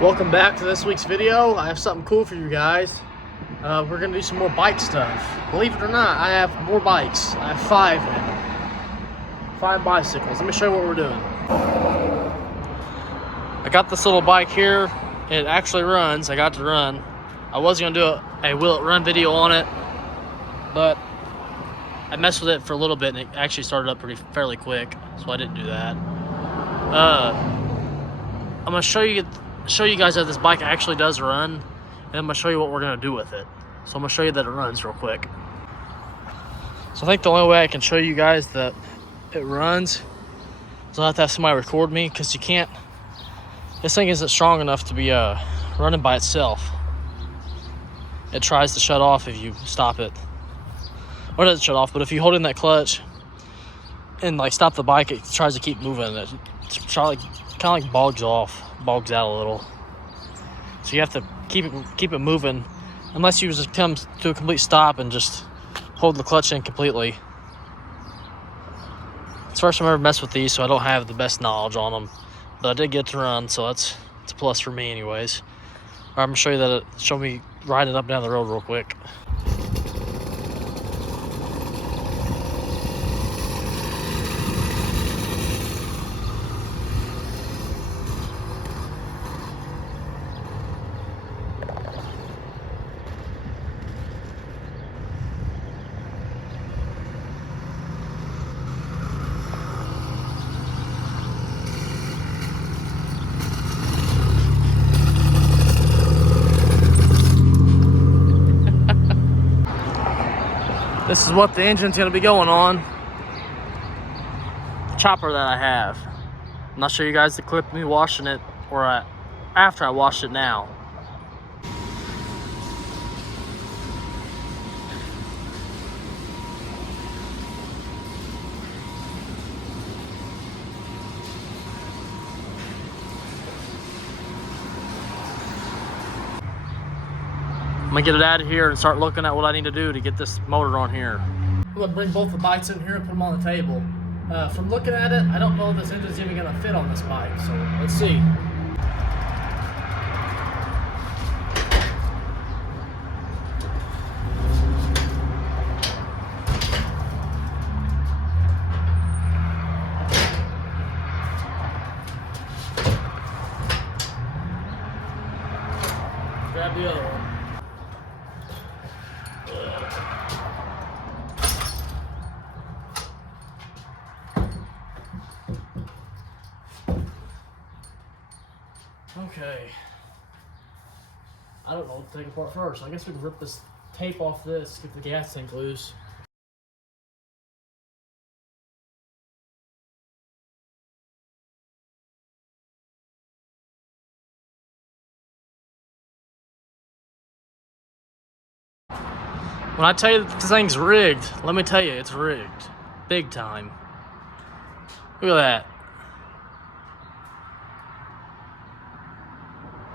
Welcome back to this week's video. I have something cool for you guys. We're gonna do some more bike stuff. Believe it or not, I have more bikes. I have 5 now. 5 bicycles. Let me show you what we're doing. I got this little bike here. It actually runs. I got to run. I was gonna do a will it run video on it, but I messed with it for a little bit and it actually started up fairly quick, so I didn't do that. I'm gonna show you guys that this bike actually does run, and I'm gonna show you what we're gonna do with it. So I'm gonna show you that it runs real quick. So I think the only way I can show you guys that it runs is I'll have to have somebody record me, because you can't, this thing isn't strong enough to be running by itself. It tries to shut off if you stop it. Or it doesn't shut off, but if you hold in that clutch and like stop the bike, it tries to keep moving. It kind of like bogs out a little. So you have to keep it moving, unless you just come to a complete stop and just hold the clutch in completely. It's the first time I ever messed with these, so I don't have the best knowledge on them, but I did get to run, so it's a plus for me anyways. All right, I'm gonna show you that. Show me riding it up and down the road real quick. This is what the engine's gonna be going on. The chopper that I have. And I'll show you guys the clip of me washing it, or after I washed it now. I'm gonna get it out of here and start looking at what I need to do to get this motor on here. I'm gonna bring both the bikes in here and put them on the table. From looking at it, I don't know if this engine's even gonna fit on this bike, so let's see. Grab the other one. Okay. I don't know what to take apart first. I guess we can rip this tape off this, get the gas tank loose. When I tell you that this thing's rigged, let me tell you, it's rigged. Big time. Look at that.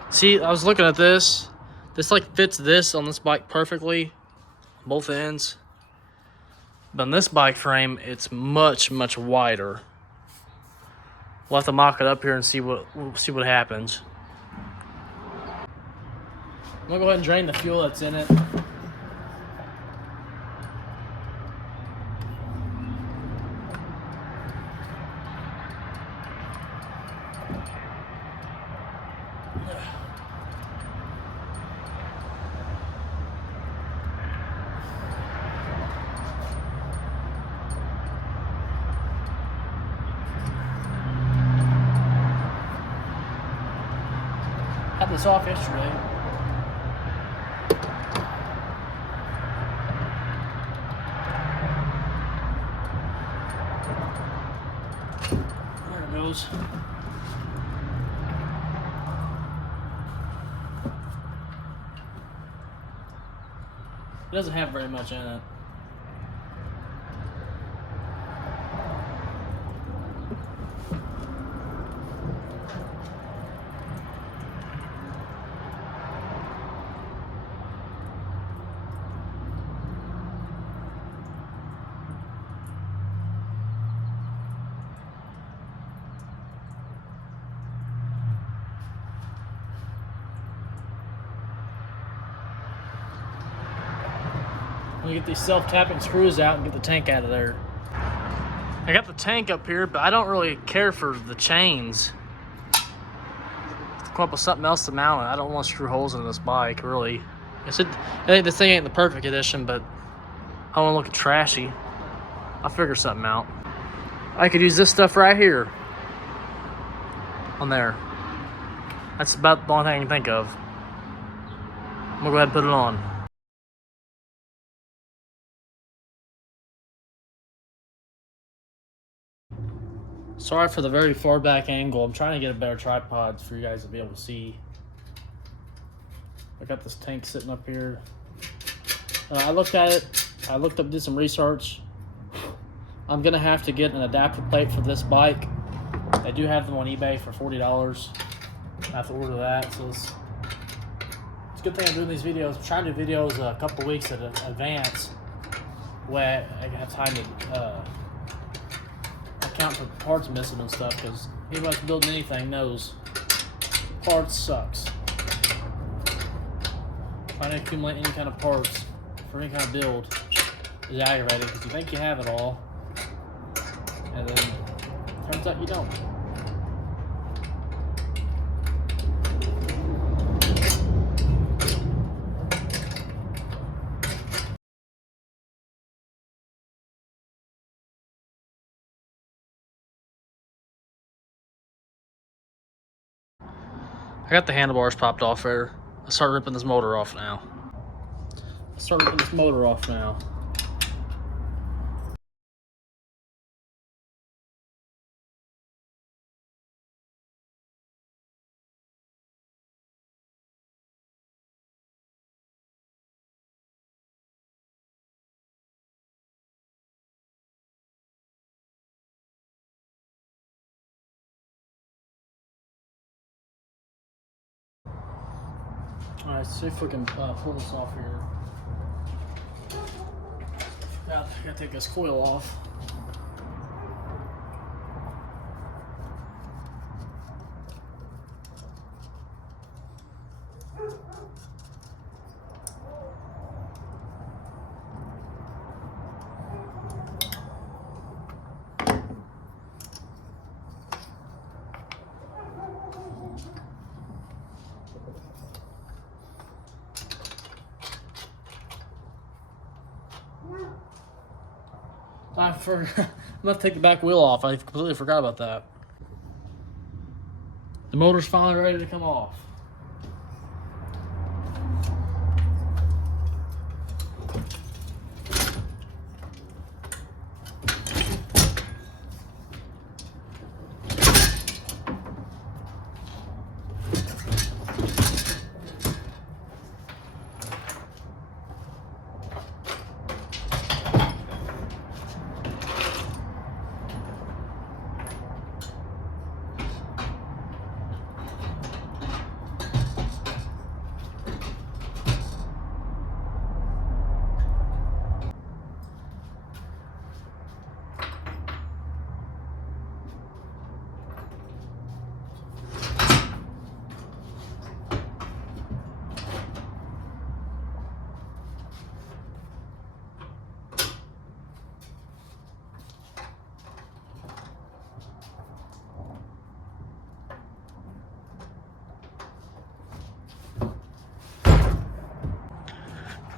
See, I was looking at this. This like fits this on this bike perfectly, both ends. But on this bike frame, it's much wider. We'll have to mock it up here and see what happens. I'm gonna go ahead and drain the fuel that's in it. Had this off yesterday. There it goes. It doesn't have very much in it. me get these self-tapping screws out and get the tank out of there. I got the tank up here, but I don't really care for the chains. Come up with something else to mount it. I don't want to screw holes in this bike, really. I think this thing ain't the perfect edition, but I don't want to look trashy. I'll figure something out. I could use this stuff right here. On there. That's about the only thing I can think of. I'm gonna go ahead and put it on. Sorry for the very far back angle. I'm trying to get a better tripod for you guys to be able to see. I got this tank sitting up here. I looked at it. I did some research. I'm gonna have to get an adapter plate for this bike. They do have them on eBay for $40. I have to order that. So it's a good thing I'm doing these videos. I'm trying to do videos a couple weeks in advance, where I can have time to account for parts missing and stuff. Because anybody that's building anything knows parts sucks. Trying to accumulate any kind of parts for any kind of build is aggravating because you think you have it all, and then turns out you don't. I got the handlebars popped off there. Let's start ripping this motor off now. Alright, see if we can pull this off here. Now, I gotta take this coil off. I'm gonna take the back wheel off. I completely forgot about that. The motor's finally ready to come off.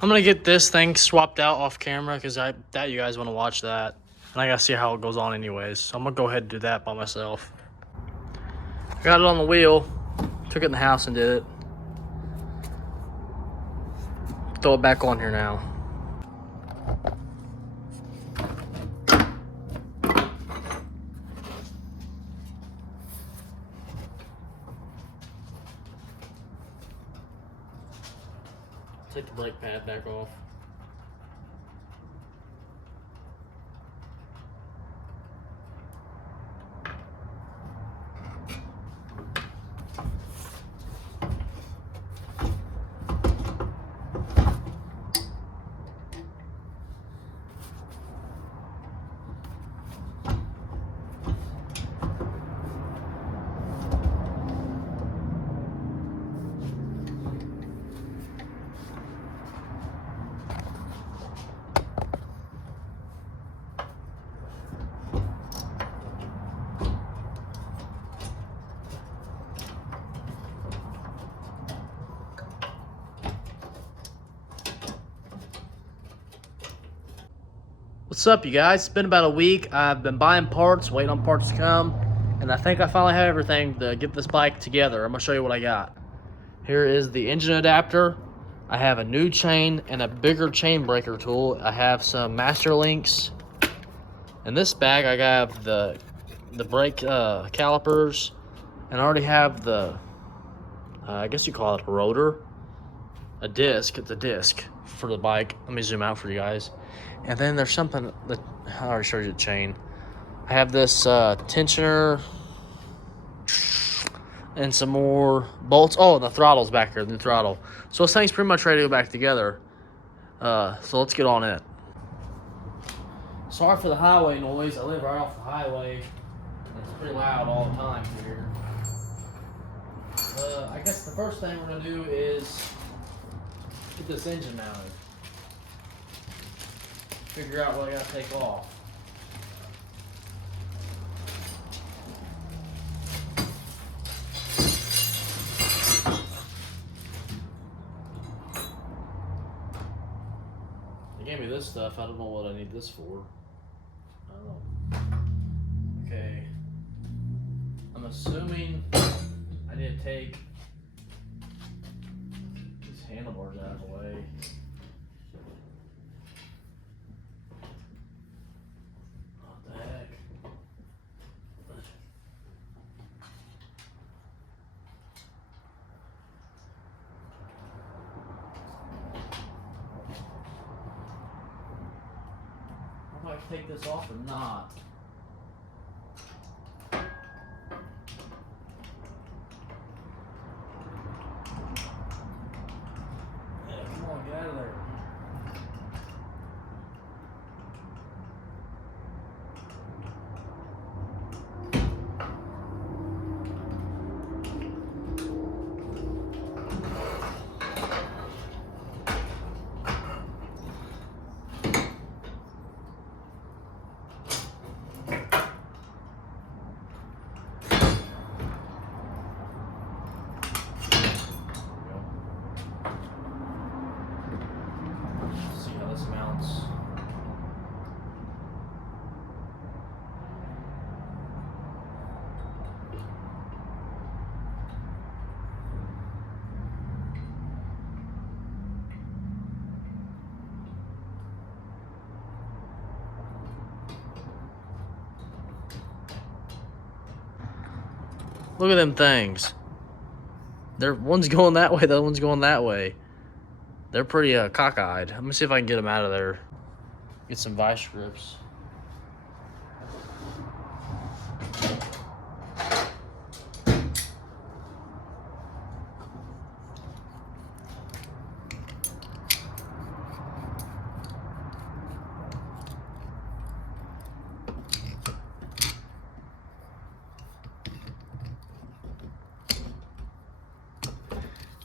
I'm gonna get this thing swapped out off camera because you guys want to watch that, and I gotta see how it goes on anyways. So I'm gonna go ahead and do that by myself. I got it on the wheel, took it in the house and did it. Throw it back on here now. Take the brake pad back off. What's up, you guys? It's been about a week. I've been buying parts, waiting on parts to come, and I think I finally have everything to get this bike together. I'm gonna show you what I got. Here is the engine adapter. I have a new chain and a bigger chain breaker tool. I have some master links. In this bag, I have the brake calipers, and I already have the, I guess you call it a rotor, a disc. It's a disc for the bike. Let me zoom out for you guys. And then there's something that I already showed you the chain. I have this tensioner and some more bolts. Oh, the throttle's back here, the new throttle. So this thing's pretty much ready to go back together. So let's get on it. Sorry for the highway noise. I live right off the highway. And it's pretty loud all the time here. I guess the first thing we're gonna do is get this engine mounted. Figure out what I gotta take off. They gave me this stuff. I don't know what I need this for. I don't know. Okay. I'm assuming I need to take these handlebars out of the way. What the heck? I might take this off or not. Get out of there. See how this mounts. Look at them things. One's going that way, the other one's going that way. They're pretty cockeyed. I'm gonna see if I can get them out of there. Get some vice grips.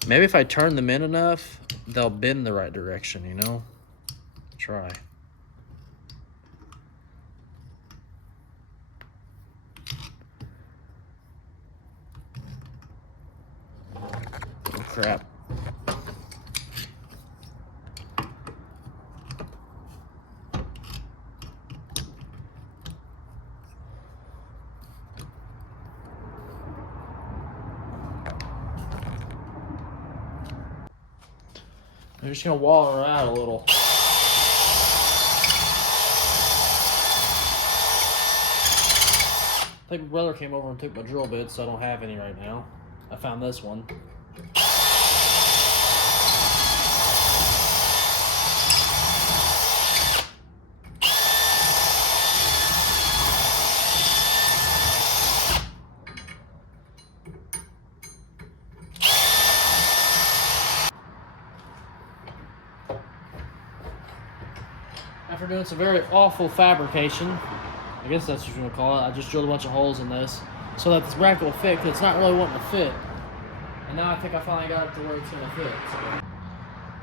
Maybe if I turn them in enough, they'll bend the right direction, you know? Try. Oh, crap. I'm just gonna wall her out a little. I think my brother came over and took my drill bits, so I don't have any right now. I found this one. After doing some very awful fabrication, I guess that's what you're gonna call it, I just drilled a bunch of holes in this so that this bracket will fit, because it's not really wanting to fit. And now I think I finally got it to where it's gonna fit. So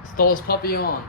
let's throw this puppy on.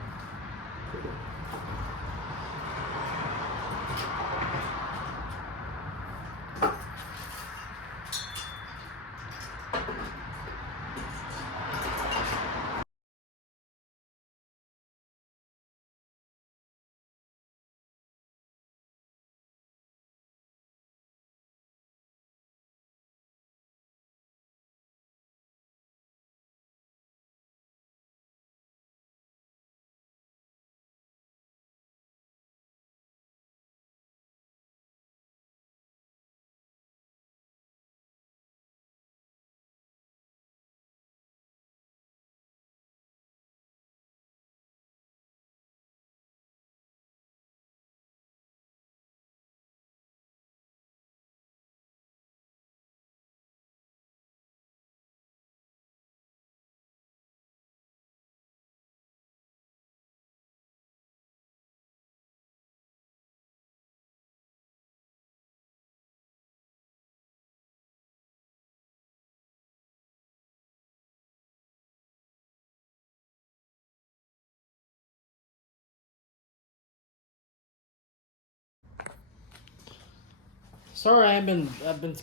Sorry, I've been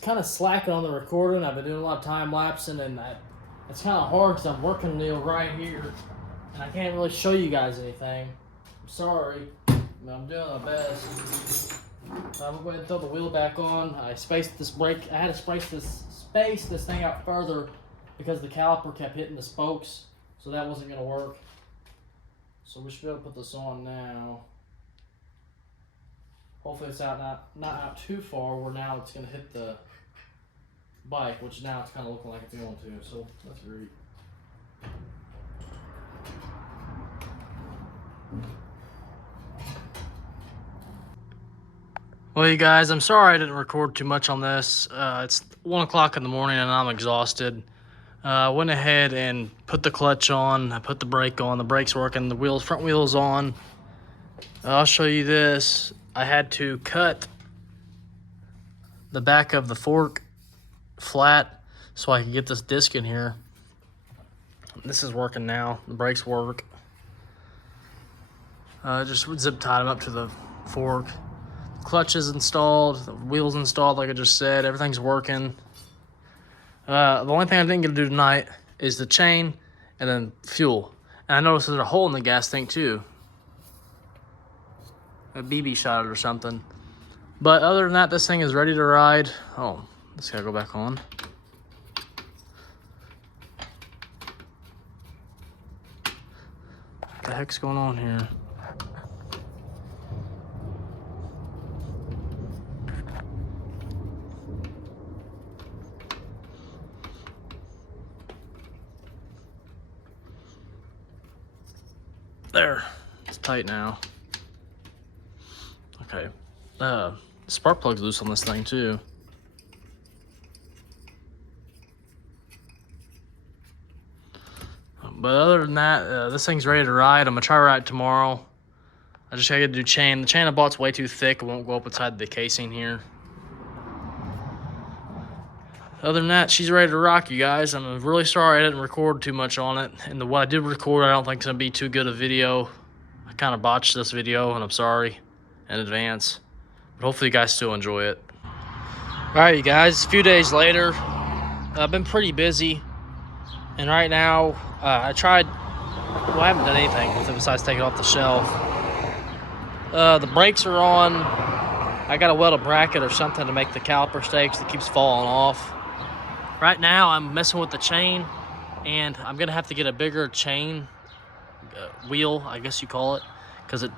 kind of slacking on the recording. I've been doing a lot of time lapsing, and it's kind of hard because I'm working the wheel right here, and I can't really show you guys anything. I'm sorry, but I'm doing my best. I'm gonna go ahead and throw the wheel back on. I spaced this brake. I had to space this thing out further because the caliper kept hitting the spokes, so that wasn't gonna work. So we should be able to put this on now. Hopefully it's not out too far where now it's going to hit the bike, which now it's kind of looking like it's going to. So that's great. Well, you guys, I'm sorry I didn't record too much on this. It's 1 o'clock in the morning and I'm exhausted. I went ahead and put the clutch on. I put the brake on. The brake's working. The front wheel's on. I'll show you this. I had to cut the back of the fork flat so I could get this disc in here. This is working now. The brakes work. Just zip tied them up to the fork. The clutch is installed. The wheel's installed like I just said. Everything's working. The only thing I didn't get to do tonight is the chain and then fuel. And I noticed there's a hole in the gas tank too. A BB shot it or something. But other than that, this thing is ready to ride. Oh, this gotta go back on. What the heck's going on here? There, it's tight now. Okay, the spark plug's loose on this thing too. But other than that, this thing's ready to ride. I'm gonna try to ride tomorrow. I just gotta do chain. The chain I bought's way too thick. It won't go up inside the casing here. Other than that, she's ready to rock, you guys. I'm really sorry I didn't record too much on it. And what I did record, I don't think it's gonna be too good a video. I kind of botched this video, and I'm sorry in advance. But hopefully you guys still enjoy it. All right, you guys, a few days later, I've been pretty busy. And right now, I haven't done anything with it besides taking it off the shelf. The brakes are on. I got to weld a bracket or something to make the caliper stay because it keeps falling off. Right now, I'm messing with the chain, and I'm gonna have to get a bigger chain wheel, I guess you call it, because it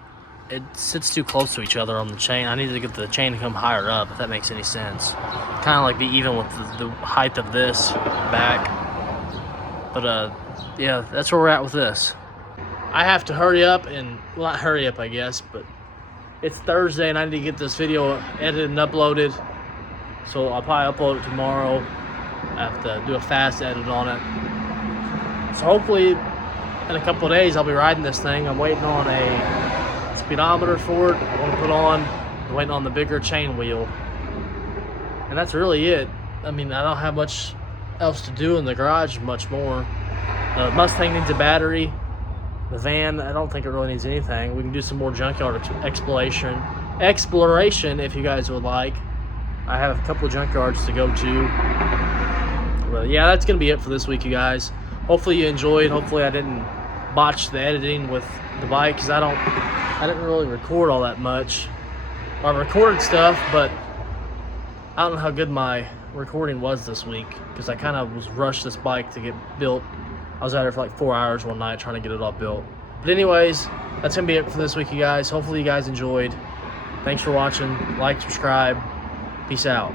sits too close to each other on the chain. I need to get the chain to come higher up, if that makes any sense. Kind of like be even with the height of this back. But yeah, that's where we're at with this. I have to hurry up and, well, not hurry up, I guess, but it's Thursday and I need to get this video edited and uploaded. So I'll probably upload it tomorrow. I have to do a fast edit on it. So hopefully in a couple of days I'll be riding this thing. I'm waiting on a speedometer for it. I want to put on. I'm waiting on the bigger chain wheel. And that's really it. I mean, I don't have much else to do in the garage much more. The Mustang needs a battery. The van, I don't think it really needs anything. We can do some more junkyard exploration if you guys would like. I have a couple of junkyards to go to. But yeah, that's gonna be it for this week, you guys. Hopefully you enjoyed. Hopefully I didn't botch the editing with the bike, because I didn't really record all that much. I recorded stuff, but I don't know how good my recording was this week, because I kind of was rushed this bike to get built. I was out there for like 4 hours one night trying to get it all built. But anyways, that's gonna be it for this week, you guys. Hopefully you guys enjoyed. Thanks for watching. Like, subscribe. Peace out.